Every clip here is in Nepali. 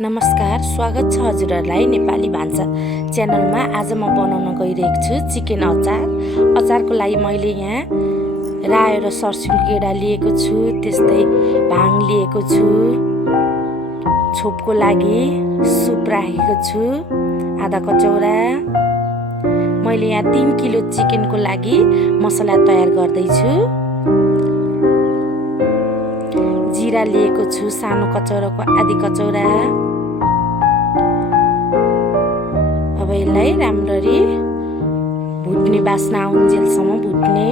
नमस्कार, स्वागत छ हजुरहरूलाई नेपाली भान्सा च्यानलमा। आज म बनाउन गइरहेको छु चिकन अचार। अचारको लागि मैले यहाँ रायो र सर्सिङको गेडा लिएको छु, त्यस्तै भाङ लिएको छु। छोपको लागि सुप राखेको छु आधा कचौरा। मैले यहाँ 3 किलो चिकनको लागि मसला तयार गर्दैछु। जिरा लिएको छु सानो कचौराको आधी कचौरा। अब यसलाई राम्ररी भुट्ने बास्ना आउन्जेलसम्म भुट्ने।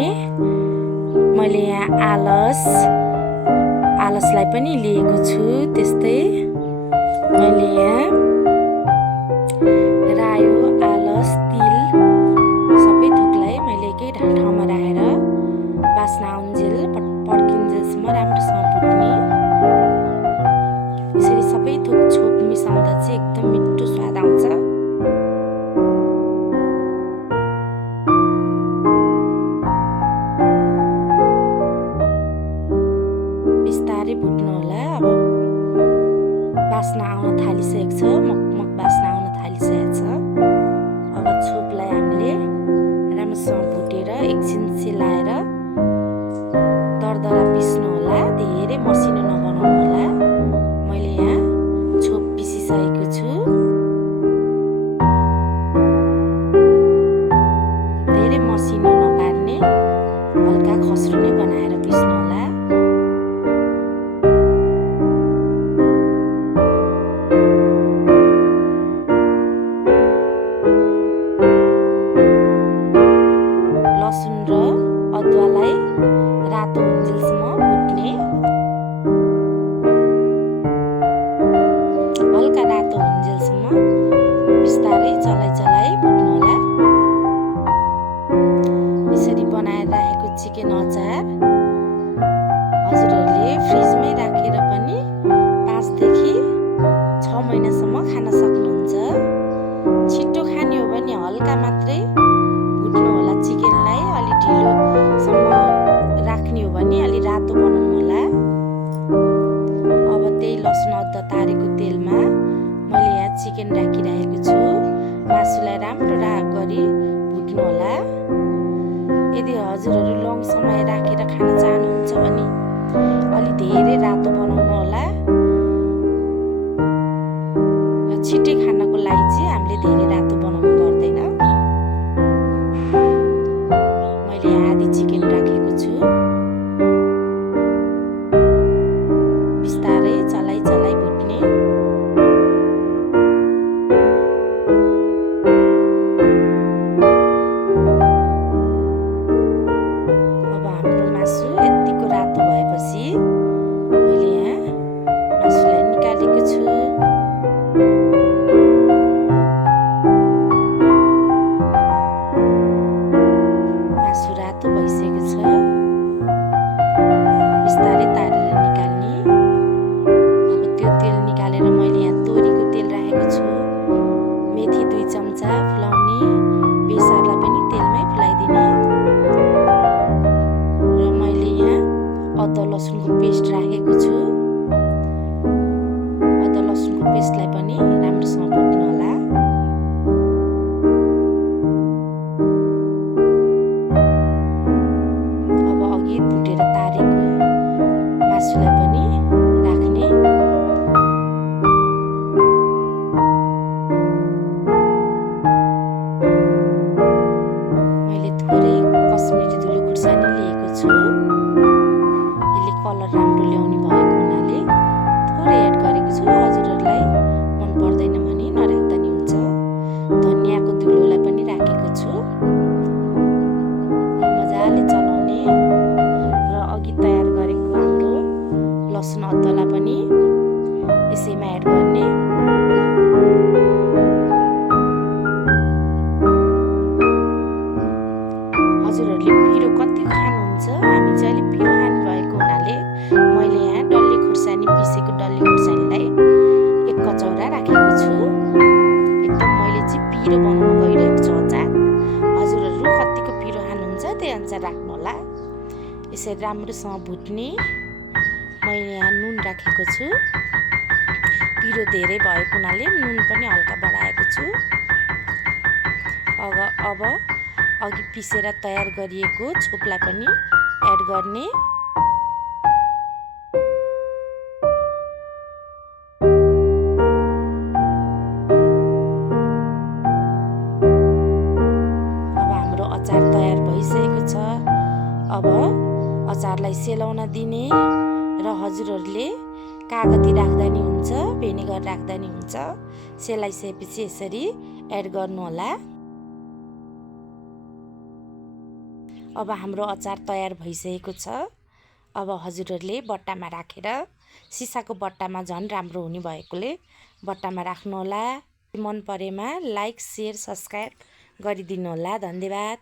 मैले यहाँ आलसलाई पनि लिएको छु। त्यस्तै मैले यहाँ रायो, आलस, तिल सबै थोकलाई मैले एकै ठाउँमा राखेर बास्ना आउन्जेल पड्किन्जेलसम्म राम्रोसँग भुट्ने। यसरी सबै थोक छोप मिसाउँदा चाहिँ एकदम मिठो स्वाद आउँछ। बिस्तारै भुट्नु होला। अब बास्ना आउन थालिसकेको छ, मगमग बास्ना आउन थालिसकेको छ। अब छोपलाई हामीले राम्रोसँग भुटेर एकछिन सेलाएर दरदरा पिस्नु होला, धेरै मसिनो नबनाउनु होला। मैले यहाँ छोप पिसिसकेको छु। धेरै मसिनो नपार्ने, हल्का खस्रो नै बनाएर पिस्नु होला। लसुन र अदुवालाई रातो हुन्जेलसम्म भुट्ने। हल्का रातो हुन्जेलसम्म बिस्तारै चलाइ भुट्नु होला। यसरी बनाएर राखेको चिकन अचार हजुरहरूले फ्रिजमै राखेर पनि 5 देखि 6 महिनासम्म खान सक्नुहुन्छ। छिटो खाने हो भने हल्का मात्रै भुट्नु होला चिकनलाई। अलि ढिलोसम्म राख्ने हो भने अलि रातो बनाउनु होला। अब त्यही लसुन अदुवा तारेको तेलमा मैले यहाँ चिकन राखिरहेको छु। मासुलाई राम्रो गरी भुट्नु होला। यदि हजुरहरू लङ समय राखेर खान चाहनुहुन्छ भने अलि धेरै रातो बनाउनु होला। र छिटै खानको लागि चाहिँ हामीले धेरै रातो बनाउनु पर्दैन। मैले आधी चिकन राखेको छु। बिस्तारै चलाइ भुट्ने। अब हाम्रो मासु यतिको रातो भएपछि मैले यहाँ मासुलाई निकालेको छु। मासु रातो भइसकेको छ। बिस्तारै तारेर निकाल्ने। अब त्यो तेल निकालेर मैले यहाँ तोरीको तेल राखेको छु। मेथी 2 चम्चा फुलाउने, बेसारलाई पनि तेलमै फुलाइदिने। र मैले यहाँ अदुवा लसुनको पेस्ट राखेको छु। अदुवा लसुनको पेस्टलाई पनि राम्रोसँग भुट्नु होला। अब अघि भुटेर तारेको मासुलाई पनि राख्ने। मैले थोरै कश्मिरी धुलो खुर्सानी लिएको छु। यसले कलर राम्रो ल्याउने भएको हुनाले थोरै एड गरेको छु। हजुरहरूलाई मन पर्दैन भने नराख्दा नि हुन्छ। धनियाँको धुलोलाई पनि राखेको छु। मजाले चलाउने र अघि तयार गरेको हाम्रो लसुन अदुवालाई पनि यसैमा एड गर्ने। हजुरहरूले पिरो कति खानुहुन्छ? हामी चाहिँ अलिक पिरो खाने भएको हुनाले मैले यहाँ डल्ले खुर्सानी, पिसेको डल्ले खुर्सानीलाई 1 कचौरा राखेको छु। एकदम मैले चाहिँ पिरो बनाउन गइरहेको छु अचार। हजुरहरू कतिको पिरो खानुहुन्छ त्यही अनुसार राख्नु होला। यसरी राम्रोसँग भुट्ने। मैले यहाँ नुन राखेको छु। पिरो धेरै भएको हुनाले नुन पनि हल्का बढाएको छु। अब अघि पिसेर तयार गरिएको छोपलाई पनि एड गर्ने। अब हाम्रो अचार तयार भइसकेको छ। अब अचारलाई सेलाउन दिने र हजुरहरूले कागती राख्दा नि हुन्छ, भेनिगर राख्दा नि हुन्छ। सेलाइसकेपछि यसरी एड गर्नुहोला। अब हाम्रो अचार तयार भइसकेको छ। अब हजुरहरूले बट्टामा राखेर, सिसाको बट्टामा झन् राम्रो हुने भएकोले बट्टामा राख्नुहोला। मन परेमा लाइक, सेयर, सब्स्क्राइब गरिदिनुहोला। धन्यवाद।